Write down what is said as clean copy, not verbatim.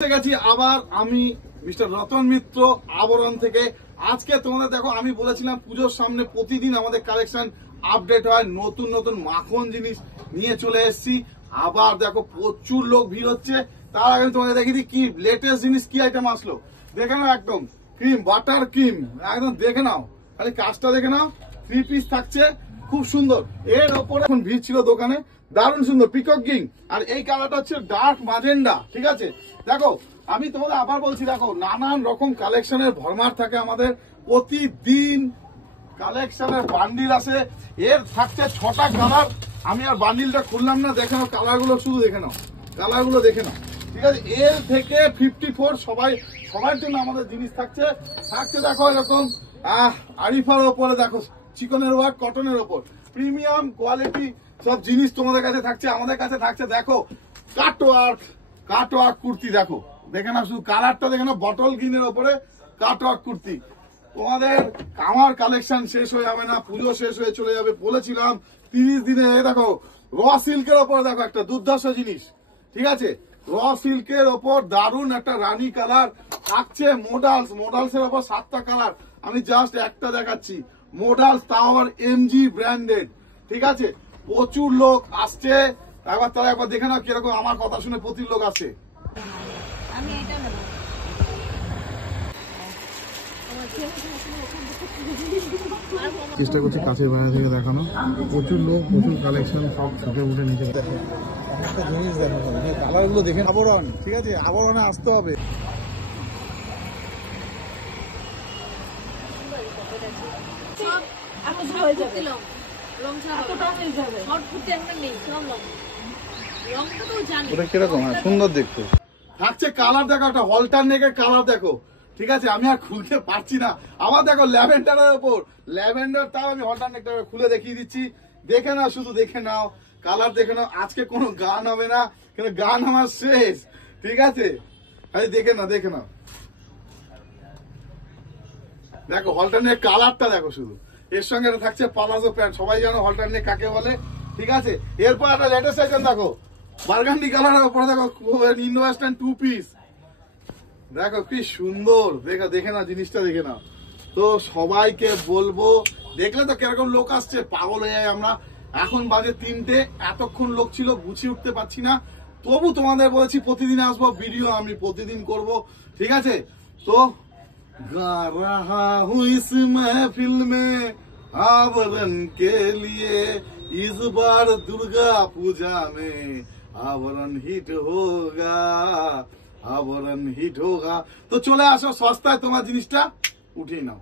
গেছি আবার আমি মিস্টার রতন মিত্র আবরণ থেকে। আজকে তোমাদের দেখো, আমি বলেছিলাম পুজোর সামনে প্রতিদিন আমাদের কালেকশন আপডেট হয়, নতুন নতুন মাখন জিনিস নিয়ে চলে এসেছি। আবার দেখো প্রচুর লোক ভিড় হচ্ছে। তার আগে তোমাদের দেখি দিই কি লেটেস্ট জিনিস, কি আইটেম আসলো দেখে নাও। একদম ক্রিম, বাটার ক্রিম, একদম দেখে নাও, খালি কাজটা দেখে নাও। 3 পিস থাকছে, খুব সুন্দর। এর ওপরে এখন ভিড় ছিল দোকানে, দারুণ সুন্দর পিকক গিং। আর এই কালারটা হচ্ছে ডার্ক মাজেন্ডা, ঠিক আছে। দেখো আমি তোমাদের আবার বলছি, দেখো নানান রকম কালেকশনের ভরমার থাকে আমাদের, প্রতিদিন কালেকশনের বান্ডিল আসে। এর থাকছে 6টা কালার। আমি আর বান্ডিলটা খুললাম না, দেখে নাও কালারগুলো, শুধু দেখে নাও কালারগুলো দেখে নাও, ঠিক আছে। এর থেকে 54 সবার জন্য আমাদের জিনিস থাকছে। দেখো এরকম আরিফার ওপরে দেখো চিকনের ওয়ার্ক, কটনের ওপর প্রিমিয়াম কোয়ালিটি সব জিনিস তোমাদের কাছে থাকছে। আমাদের কাছে থাকছে দেখো কাটওয়ার্ক কুর্তি, দেখো দেখে না, শুধু কালারটা দেখে না, বটল গ্রিনের ওপরে কাটওয়ার্ক কুর্তি। তোমাদের আমার কালেকশন শেষ হয়ে যাবে না, পুজো শেষ হয়ে চলে যাবে বলেছিলাম 30 দিনে। দেখো র সিল্কের ওপর দেখো একটা দুর্ধর্ষ জিনিস, ঠিক আছে। র সিল্কের ওপর দারুণ একটা রানী কালার থাকছে। মোডালস এর ওপর 7টা কালার, আমি জাস্ট একটা দেখাচ্ছি। মোডালস, তাও আবার এমজি ব্র্যান্ডেড, ঠিক আছে। প্রচুর লোক আসছে, তারা একবার দেখে নাও কিরকম আমার কথা শুনে প্রচুর লোক আসছে। চেষ্টা করছি কাছের বাইরে থেকে দেখানো। প্রচুর লোক, প্রচুর কালেকশন, সব চোখে উঠে নিচে দেখো। একটা জিনিস দেখো, কালারগুলো দেখে আবরণ, ঠিক আছে, আবরণে আসতে হবে। ওটা কিরকম? হ্যাঁ, সুন্দর দেখতে থাকছে। কালার দেখো, একটা অল্টারনেটের কালার দেখো, ঠিক আছে। আমি আর খুলতে পারছি না। আবার দেখো ল্যাভেন্ডারের উপর ল্যাভেন্ডার, তাও আমি অল্টারনেটটা খুলে দেখিয়ে দিচ্ছি। দেখে নাও, শুধু দেখে নাও, কালার দেখে নাও। আজকে কোনো গান হবে না, কিন্তু গান আমার শেষ, ঠিক আছে। খালি দেখে নাও দেখো অল্টারনেট কালারটা দেখো শুধু। এর সঙ্গে থাকছে পালাজো প্যান্ট, সবাই জানো অল্টারনেট কাকে বলে, ঠিক আছে। এরপর একটা লেটেস্ট আইটেম দেখো, বার্গান্ডি কালারের উপরে দেখো ইন্ডো ওয়েস্টার্ন 2 পিস, দেখো কি সুন্দর। দেখে না জিনিসটা, দেখে না। তো সবাইকে বলবো, দেখলে তো কিরকম লোক আসছে, পাগল হয়ে যায় আমরা। এখন বাজে 3টে, এতক্ষণ লোক ছিল, গুছিয়ে উঠতে পারছি না। তবু তোমাদের বলেছি প্রতিদিন আসবো, ভিডিও আমি প্রতিদিন করব, ঠিক আছে। তো गा रहा हूँ इस महफिल में आवरण के लिए, इस बार दुर्गा पूजा में आवरण हिट होगा। तो चले আসো, সস্তায় তোমার জিনিসটা উঠিয়ে নাও।